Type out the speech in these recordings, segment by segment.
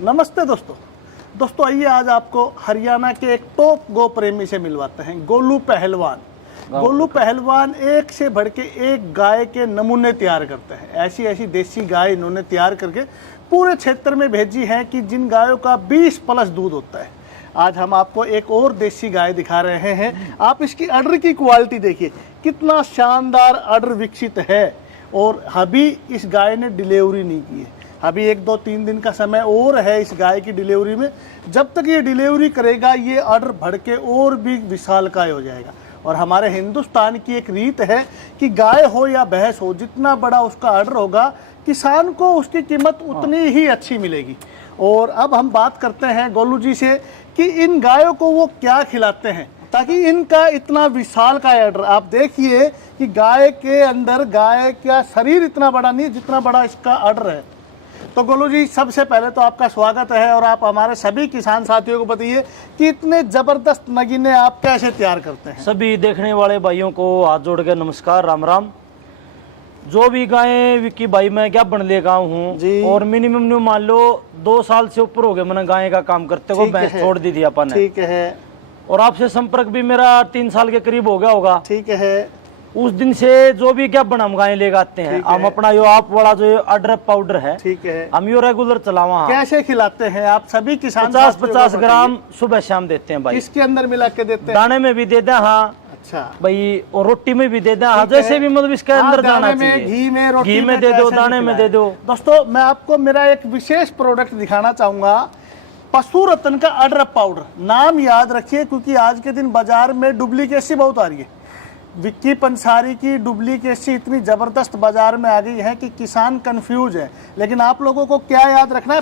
नमस्ते दोस्तों आइए आज आपको हरियाणा के एक टॉप गौ प्रेमी से मिलवाते हैं। गोलू पहलवान एक से बढ़ के एक गाय के नमूने तैयार करते हैं। ऐसी ऐसी देसी गाय इन्होंने तैयार करके पूरे क्षेत्र में भेजी है कि जिन गायों का 20+ दूध होता है। आज हम आपको एक और देसी गाय दिखा रहे हैं। आप इसकी अडर की क्वालिटी देखिए, कितना शानदार अडर विकसित है। और अभी इस गाय ने डिलीवरी नहीं की है, अभी 1-2-3 दिन का समय और है इस गाय की डिलीवरी में। जब तक ये डिलीवरी करेगा ये अडर बढ़ के और भी विशालकाय हो जाएगा। और हमारे हिंदुस्तान की एक रीत है कि गाय हो या भैंस हो, जितना बड़ा उसका अडर होगा किसान को उसकी कीमत उतनी ही अच्छी मिलेगी। और अब हम बात करते हैं गोलू जी से कि इन गायों को वो क्या खिलाते हैं ताकि इनका इतना विशाल का अडर। आप देखिए कि गाय के अंदर गाय का शरीर इतना बड़ा नहीं जितना बड़ा इसका अडर है। तो गोलू जी सबसे पहले तो आपका स्वागत है और आप हमारे सभी किसान साथियों को बताइए कि इतने जबरदस्त नगीने आप कैसे तैयार करते हैं। सभी देखने वाले भाइयों को हाथ जोड़ के नमस्कार, राम राम। जो भी गाय विक्की भाई मैं क्या बन ले गाँव हूँ और मिनिमम मान लो 2 साल से ऊपर हो गए मैंने गाय का काम करते को, भैंस छोड़ दी थी अपन ने। ठीक है। और आपसे संपर्क भी मेरा 3 साल के करीब हो गया होगा। ठीक है। उस दिन से जो भी क्या बना हम गाय ले आते हैं, हम अपना यो आप वाला जो अडर पाउडर है, ठीक है, हम यो रेगुलर चलावा। कैसे खिलाते हैं आप सभी किसान? 50-50 ग्राम सुबह शाम देते हैं भाई। इसके अंदर मिला के देते हैं? दाने में भी दे दें, हाँ। अच्छा भाई, और रोटी में भी दे दें, हाँ, जैसे भी मतलब इसके अंदर जाना चाहिए। घी में दे दो, दाने में दे दो। दोस्तों मैं आपको मेरा एक विशेष प्रोडक्ट दिखाना चाहूंगा, पशु रत्न का अडर पाउडर। नाम याद रखिए क्योंकि आज के दिन बाजार में डुप्लीकेसी बहुत आ रही है। विक्की पंसारी की डुप्लीकेसी इतनी जबरदस्त बाजार में आ गई है कि किसान कंफ्यूज है। लेकिन आप लोगों को क्या याद रखना है,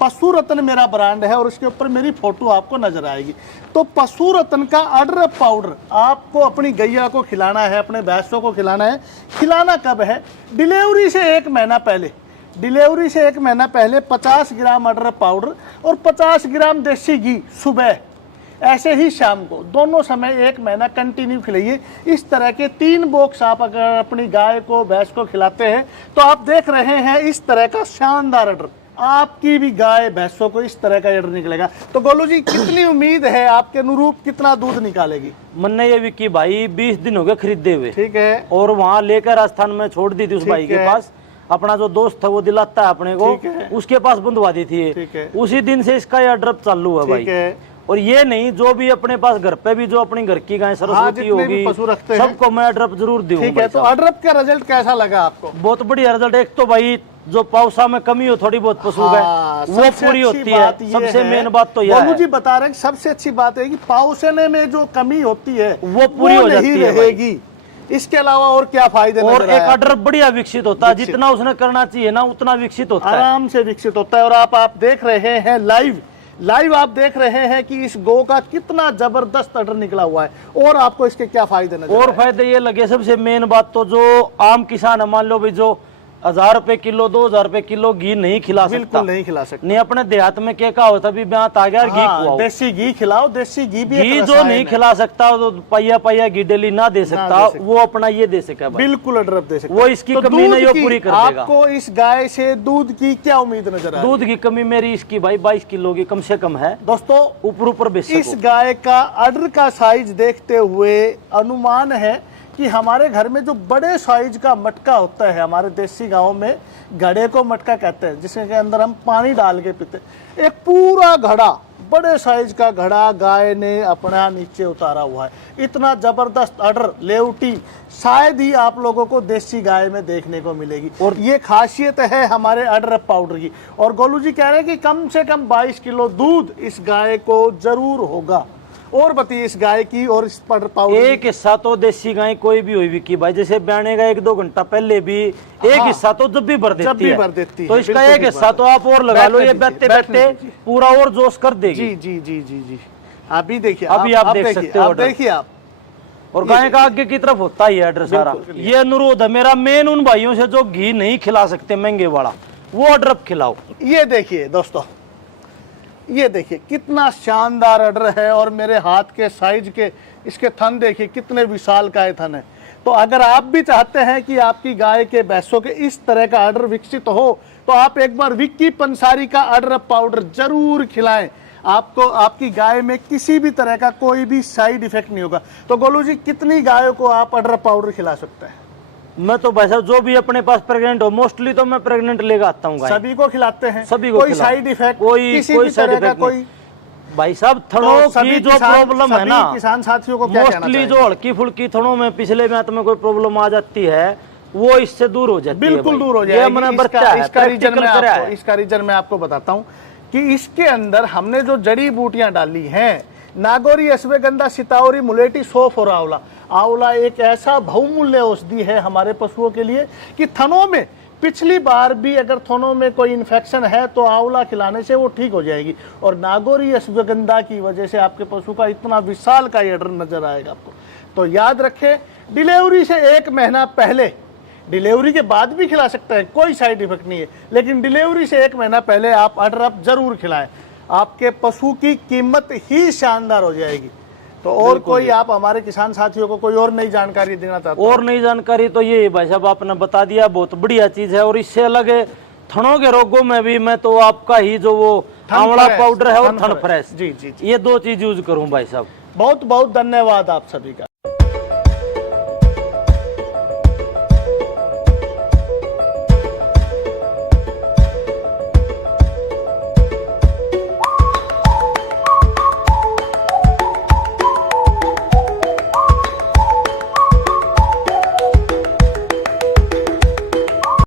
पशु रत्न मेरा ब्रांड है और उसके ऊपर मेरी फोटो आपको नजर आएगी। तो पशु रत्न का अडर पाउडर आपको अपनी गैया को खिलाना है, अपने भैंसों को खिलाना है। खिलाना कब है? डिलीवरी से 1 महीना पहले। डिलीवरी से 1 महीना पहले 50 ग्राम अडर पाउडर और 50 ग्राम देसी घी सुबह, ऐसे ही शाम को, दोनों समय 1 महीना कंटिन्यू खिलाइए। इस तरह के 3 बॉक्स आप अगर अपनी गाय को भैंस को खिलाते हैं तो आप देख रहे हैं इस तरह का शानदार अडर। आपकी भी गाय भैंसों को इस तरह का अडर निकलेगा। तो गोलू जी कितनी उम्मीद है आपके अनुरूप कितना दूध निकालेगी? मैंने ये विक्की भाई 20 दिन हो गए खरीदे हुए। ठीक है। और वहाँ लेकर राजस्थान में छोड़ दी थी उस भाई के पास। अपना जो दोस्त था वो दिलाता है अपने को, उसके पास बंधवा दी थी। उसी दिन से इसका ये ड्रप चालू है भाई। और ये नहीं, जो भी अपने पास घर पे भी जो अपनी घर की गाय सरस्वती होगी, पशु रखते हैं, सबको मैं अडरप जरूर दूंगा। ठीक है। तो अडरप का रिजल्ट कैसा लगा आपको? बहुत बढ़िया रिजल्ट। एक तो भाई जो पाउसा में कमी हो थोड़ी बहुत पशु है वो पूरी होती है। सबसे मेन बात तो यह है, जी बता रहे हैं सबसे अच्छी बात है कि पाउसने में जो कमी होती है वो पूरी हो जाती रहेगी। इसके अलावा और क्या फायदे? और एक अडर बढ़िया विकसित होता है, जितना उसने करना चाहिए ना उतना विकसित होता है, आराम से विकसित होता है। और आप देख रहे हैं लाइव आप देख रहे हैं कि इस गौ का कितना जबरदस्त अडर निकला हुआ है। और आपको इसके क्या फायदे नजर? और फायदे ये लगे, सबसे मेन बात तो जो आम किसान है, मान लो भाई जो 1000 रुपए किलो 2000 रुपए किलो घी नहीं खिला सकता, बिल्कुल नहीं खिला सकता। नहीं अपने देहात में क्या होता है, ब्यात आ गया घी खिलाओ, देसी घी खिलाओ। देसी घी भी घी जो नहीं खिला सकता, तो पाइया घी डेली ना दे सकता, वो अपना ये दे सके, बिल्कुल अडर दे सकता। वो इसकी कमी नहीं वो पूरी कर देगा। आपको इस गाय से दूध की क्या उम्मीद नजर आ रही है? दूध की कमी मेरी इसकी भाई 22 किलो की कम से कम है दोस्तों। ऊपर बेशक इस गाय का अडर का साइज देखते हुए अनुमान है कि हमारे घर में जो बड़े साइज का मटका होता है, हमारे देसी गांव में घड़े को मटका कहते हैं, जिसके अंदर हम पानी डाल के पीते, एक पूरा घड़ा, बड़े साइज का घड़ा गाय ने अपना नीचे उतारा हुआ है। इतना जबरदस्त अडर लेवटी शायद ही आप लोगों को देसी गाय में देखने को मिलेगी। और ये खासियत है हमारे अडर पाउडर की। और गोलू जी कह रहे हैं कि कम से कम 22 किलो दूध इस गाय को जरूर होगा। और बताइए इस गाय की और इस पाउडर। एक हिस्सा तो देसी गाय कोई भी हुई विक्की भाई, जैसे ब्याने का 1-2 घंटा पहले भी एक हिस्सा तो जब भी भर देती है, तो इसका एक हिस्सा तो आप और लगा लो, ये बैठते पूरा और जोश कर देगी। जी। अभी देखिए, अभी आप देख सकते हो, देखिए आप। और गाय का आगे की तरफ होता ही अडर सारा। ये अनुरोध है मेरा मेन उन भाइयों से जो घी नहीं खिला सकते महंगे वाला, वो अडरप खिलाओ। ये देखिए दोस्तों, ये देखिए कितना शानदार अडर है। और मेरे हाथ के साइज के इसके थन देखिए कितने विशाल काय थन है। तो अगर आप भी चाहते हैं कि आपकी गाय के भैंसों के इस तरह का अडर विकसित हो तो आप एक बार विक्की पंसारी का अडरप पाउडर जरूर खिलाएं। आपको आपकी गाय में किसी भी तरह का कोई भी साइड इफेक्ट नहीं होगा। तो गोलू जी, कितनी गायों को आप अडरप पाउडर खिला सकते हैं? मैं तो भाई साहब जो भी अपने पास प्रेग्नेंट हो, मोस्टली तो मैं प्रेग्नेंट लेकर आता हूँ। सभी को खिलाते हैं? सभी को। कोई साइड इफेक्ट, कोई साइड इफेक्ट कोई? भाई साहब थनों की जो प्रॉब्लम है ना, किसान साथियों को क्या कहना मोस्टली जो हल्की फुल्की थनों में पिछले मैथ में कोई प्रॉब्लम आ जाती है, वो इससे दूर हो जाती है। बिल्कुल दूर हो जाएगी। इसका रीजन मैं आपको बताता हूँ कि इसके अंदर हमने जो जड़ी बूटियां डाली हैं, नागौरी, अश्वगंधा, सितावरी, मुलेठी, सौंफ और आंवला। आंवला एक ऐसा बहुमूल्य औषधि है हमारे पशुओं के लिए कि थनों में पिछली बार भी अगर थनों में कोई इन्फेक्शन है तो आंवला खिलाने से वो ठीक हो जाएगी। और नागौरी अश्वगंधा की वजह से आपके पशु का इतना विशाल का अडर नजर आएगा आपको। तो याद रखें, डिलीवरी से 1 महीना पहले, डिलीवरी के बाद भी खिला सकते हैं, कोई साइड इफेक्ट नहीं है, लेकिन डिलीवरी से 1 महीना पहले आप अडरप जरूर खिलाएं। आपके पशु की कीमत ही शानदार हो जाएगी। तो और कोई आप हमारे किसान साथियों को कोई और नई जानकारी देना चाहते हैं? और नई जानकारी तो ये भाई साहब आपने बता दिया, बहुत बढ़िया चीज है। और इससे अलग थनों के रोगों में भी मैं तो आपका ही जो वो आंवला पाउडर है और थन फ्रेश, जी, ये 2 चीज यूज करूं भाई साहब। बहुत बहुत धन्यवाद आप सभी का।